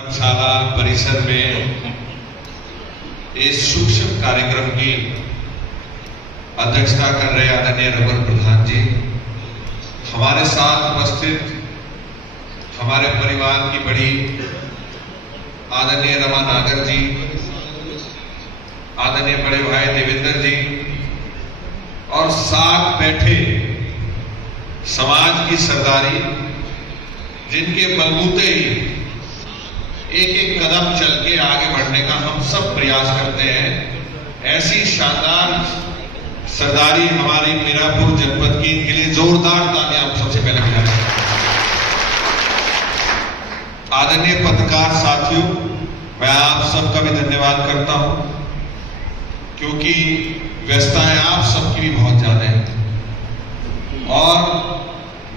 धर्मशाला परिसर में इस सूक्ष्म कार्यक्रम की अध्यक्षता कर रहे आदरणीय रघुवर प्रधान जी, हमारे साथ उपस्थित हमारे परिवार की बड़ी आदरणीय रमा नागर जी, आदरणीय बड़े भाई देवेंद्र जी और साथ बैठे समाज की सरदारी, जिनके बलबूते ही एक एक कदम चल के आगे बढ़ने का हम सब प्रयास करते हैं। ऐसी शानदार सरदारी हमारी मीरापुर जनपद की, इनके लिए जोरदार तालियां हम सबसे पहले बजाएं। आदरणीय पत्रकार साथियों, मैं आप सबका भी धन्यवाद करता हूं, क्योंकि व्यस्तताएं आप सबकी भी बहुत ज्यादा है और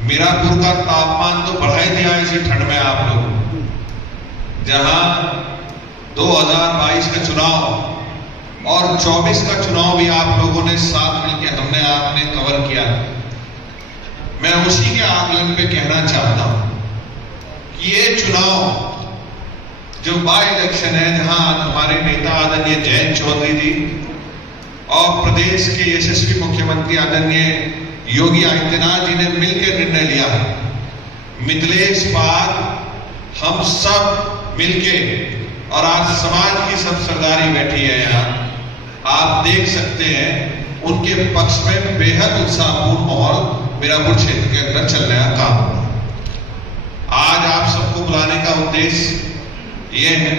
मीरापुर का तापमान तो बढ़ा ही दिया इसी ठंड में आप लोग, जहां 2022 का चुनाव और 24 का चुनाव भी आप लोगों ने साथ मिलकर आपने कवर किया। मैं उसी के आकलन पे कहना चाहता हूं कि ये चुनाव जो बाय इलेक्शन है, जहां हमारे नेता आदरणीय जयंत चौधरी जी और प्रदेश के यशस्वी मुख्यमंत्री आदरणीय योगी आदित्यनाथ जी ने मिलकर निर्णय लिया है, मिथिलेश पाल हम सब मिलके, और आज समाज की सब सरदारी बैठी है यहाँ, आप देख सकते हैं उनके पक्ष में बेहद उत्साहपूर्ण माहौल मीरापुर क्षेत्र के अंदर चलने का काम हो रहा है। आज आप सबको बुलाने का उद्देश्य यह है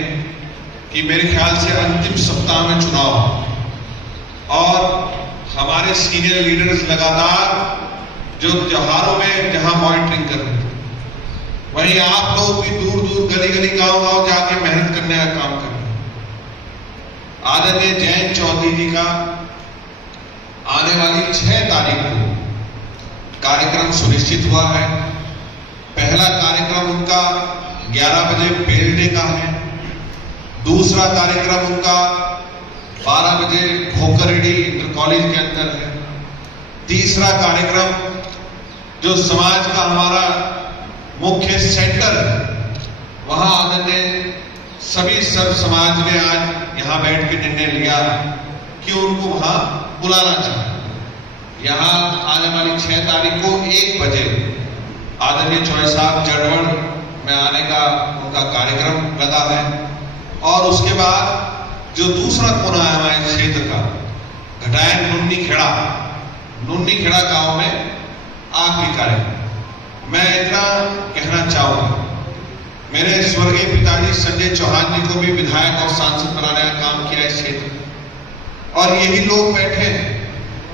कि मेरे ख्याल से अंतिम सप्ताह में चुनाव और हमारे सीनियर लीडर्स लगातार जो त्योहारों में जहां मॉनिटरिंग कर रहे थे, वहीं आप लोग भी दूर दूर गली गली गांव गांव जाके मेहनत करने का काम कर रहे हैं। आदरणीय जयंत चौधरी जी का आने वाली 6 तारीख को कार्यक्रम सुनिश्चित हुआ है। पहला कार्यक्रम उनका 11 बजे बेलडे का है, दूसरा कार्यक्रम उनका 12 बजे खोकरेडी इंटर कॉलेज के अंदर है, तीसरा कार्यक्रम जो समाज का हमारा मुख्य सेंटर है, वहां आदरणीय सभी सर्व समाज ने आज यहां बैठ के निर्णय लिया कि उनको वहां बुलाना चाहिए। यहां आने वाली 6 तारीख को 1 बजे आदरणीय चौधरी साहब जड़वड़ में आने का उनका कार्यक्रम लगा है, और उसके बाद जो दूसरा कोना है हमारे क्षेत्र का, घटायन नुन्नी खेड़ा गांव में आखिरी कार्यक्रम। मैं इतना कहना चाहूंगा, मेरे स्वर्गीय पिताजी संजय चौहान जी को भी विधायक और सांसद बनाने का काम किया इस क्षेत्र में, और यही लोग बैठे हैं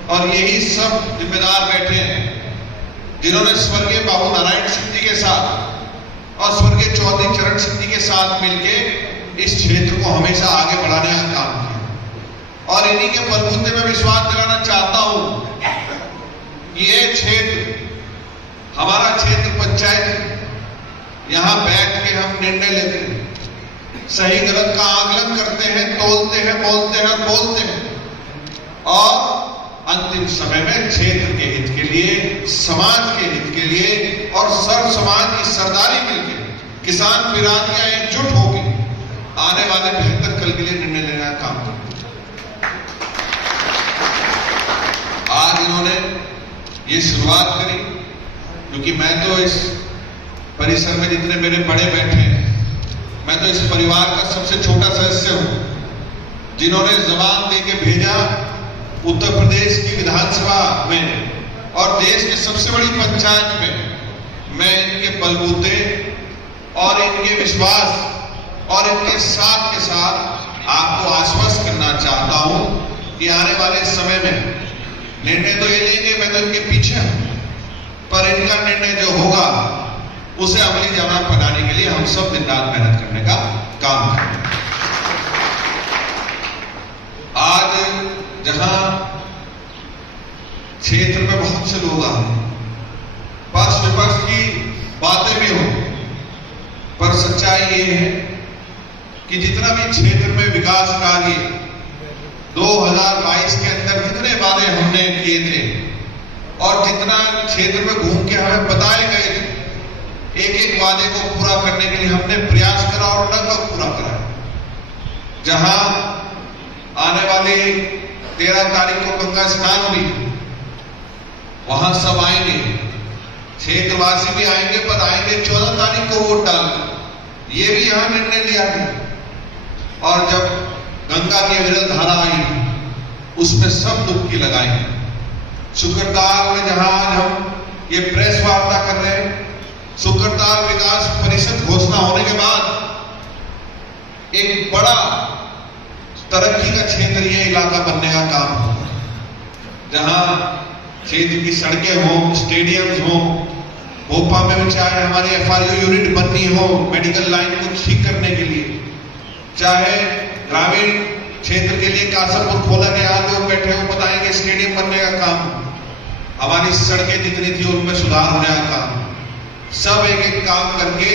और यही सब जिम्मेदार बैठे हैं जिन्होंने स्वर्गीय बाबू नारायण सिंह जी के साथ और स्वर्गीय चौधरी चरण सिंह जी के साथ मिलकर इस क्षेत्र को हमेशा आगे बढ़ाने का काम किया। और इन्हीं के बलबूते में विश्वास दिलाना चाहता हूं कि ये क्षेत्र हमारा क्षेत्र पंचायत, यहां बैठ के हम निर्णय लेते हैं, सही गलत का आकलन करते हैं, तोलते हैं, बोलते हैं और बोलते हैं, और अंतिम समय में क्षेत्र के हित के लिए, समाज के हित के लिए और सर्व समाज की सरदारी मिलकर, किसान बिरादरियां एकजुट होकर आने वाले बेहतर कल के लिए निर्णय लेने का काम करते हैं। आज इन्होंने ये शुरुआत करी, क्योंकि मैं तो इस परिसर में जितने मेरे बड़े बैठे हैं, मैं तो इस परिवार का सबसे छोटा सदस्य हूं, जिन्होंने जबान दे के भेजा उत्तर प्रदेश की विधानसभा में और देश के सबसे बड़ी पंचायत में। मैं इनके बलबूते और इनके विश्वास और इनके साथ के साथ आपको आश्वस्त करना चाहता हूं कि आने वाले समय में निर्णय तो ये लेंगे, मैं तो इनके पीछे हूं, पर इनका निर्णय जो होगा उसे अमली जामा बनाने के लिए हम सब दिन रात मेहनत करने का काम करेंगे। आज जहां क्षेत्र में बहुत से लोग आ रहे हैं, पक्ष विपक्ष की बातें भी हो, पर सच्चाई ये है कि जितना भी क्षेत्र में विकास कार्य 2022 के अंदर जितने वादे हमने किए थे और जितना क्षेत्र में घूम के हमें बताए गए थे, एक एक वादे को पूरा करने के लिए हमने प्रयास करा और लगभग जहां आने वाली 13 तारीख को गंगा स्नान भी, वहां सब आएंगे, क्षेत्रवासी भी आएंगे, पर आएंगे 14 तारीख को वोट डालकर। ये भी यहां निर्णय लिया गया। और जब गंगा की विरल धारा आई, उसमें सब डुबकी लगाएंगे। शुक्रताल में जहां आज हम ये प्रेस वार्ता कर रहे हैं, शुक्रताल विकास परिषद घोषणा होने के बाद एक बड़ा तरक्की का क्षेत्र ये इलाका बनने का काम होगा, जहां क्षेत्र की सड़कें हो, स्टेडियम्स हो, भोपाल में भी चाहे हमारी FRU यूनिट बननी हो मेडिकल लाइन को ठीक करने के लिए, चाहे ग्रामीण क्षेत्र के लिए कासरपुर खोला गया, लोग बैठे हो बताएंगे स्टेडियम बनने का काम, हमारी सड़कें जितनी थी उनमें सुधार होने का काम, सब एक एक काम करके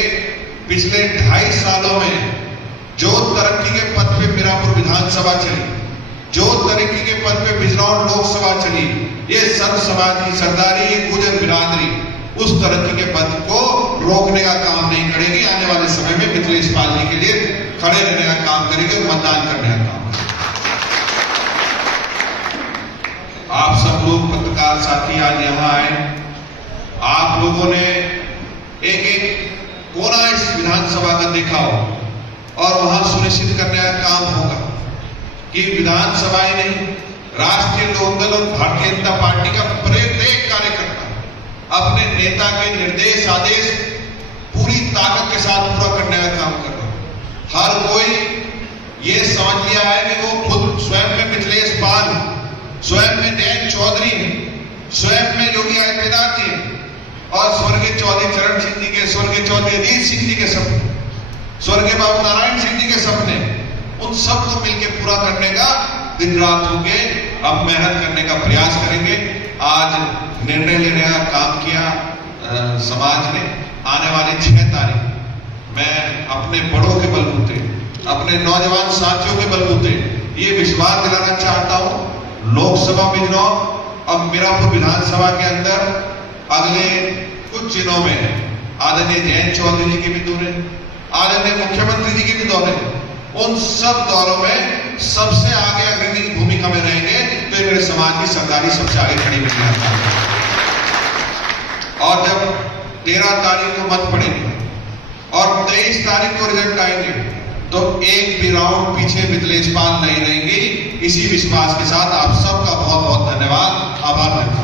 पिछले 2.5 सालों में जो तरक्की के पथ पे मीरापुर विधानसभा चली, जो तरक्की के पथ पे बिजनौर लोकसभा चली, ये सर्व समाज की सरदारी, ये गुजर बिरादरी उस तरक्की के पथ को रोकने का काम नहीं करेगी। आने वाले समय में मिथिलेश पाल जी के लिए खड़े रहने का काम करेंगे, मतदान करने का काम। आप सब लोग पत्रकार साथी आज यहां आए, आप लोगों ने एक एक कोना इस विधानसभा का देखा हो और वहां सुनिश्चित करने का काम होगा कि विधानसभाएं नहीं, राष्ट्रीय लोकदल और भारतीय जनता पार्टी का प्रत्येक कार्यकर्ता अपने नेता के निर्देश आदेश पूरी ताकत के साथ पूरा करने का काम कर रहा है। हर कोई ये समझ लिया है कि वो खुद स्वयं में मिथिलेश पाल, स्वयं में जयंत चौधरी, स्वयं में योगी आदित्यनाथ जी और स्वर्गीय चौधरी चरण सिंह जी के, स्वर्गीय चौधरी अजीत सिंह जी के सपने, स्वर्गीय बाबू नारायण सिंह जी के सपने, उन सबको मिलकर पूरा करने का दिन रात होके अब मेहनत करने का प्रयास करेंगे। आज निर्णय लेने का काम किया समाज ने। आने वाले 6 तारीख मैं अपने बड़ों के बलबूते, अपने नौजवान साथियों के बलबूते ये विश्वास दिलाना चाहता हूं, लोकसभा बिजनौर अब मीरापुर विधानसभा के अंदर अगले कुछ दिनों में आदरणीय जयंत चौधरी जी के भी दौरे, आदरणीय मुख्यमंत्री जी के भी दौरे, उन सब दौरों में सबसे आगे अग्रणी भूमिका में रहेंगे, तो ये मेरे समाज की सरदारी सबसे आगे खड़ी मिलने। और जब 13 तारीख को मत पड़ेंगे और 23 तारीख को रिजल्ट आएंगे, तो एक भी राउंड पीछे मिथिलेश पाल नहीं रहेंगे। इसी विश्वास के साथ आप सबका बहुत बहुत धन्यवाद, आभार।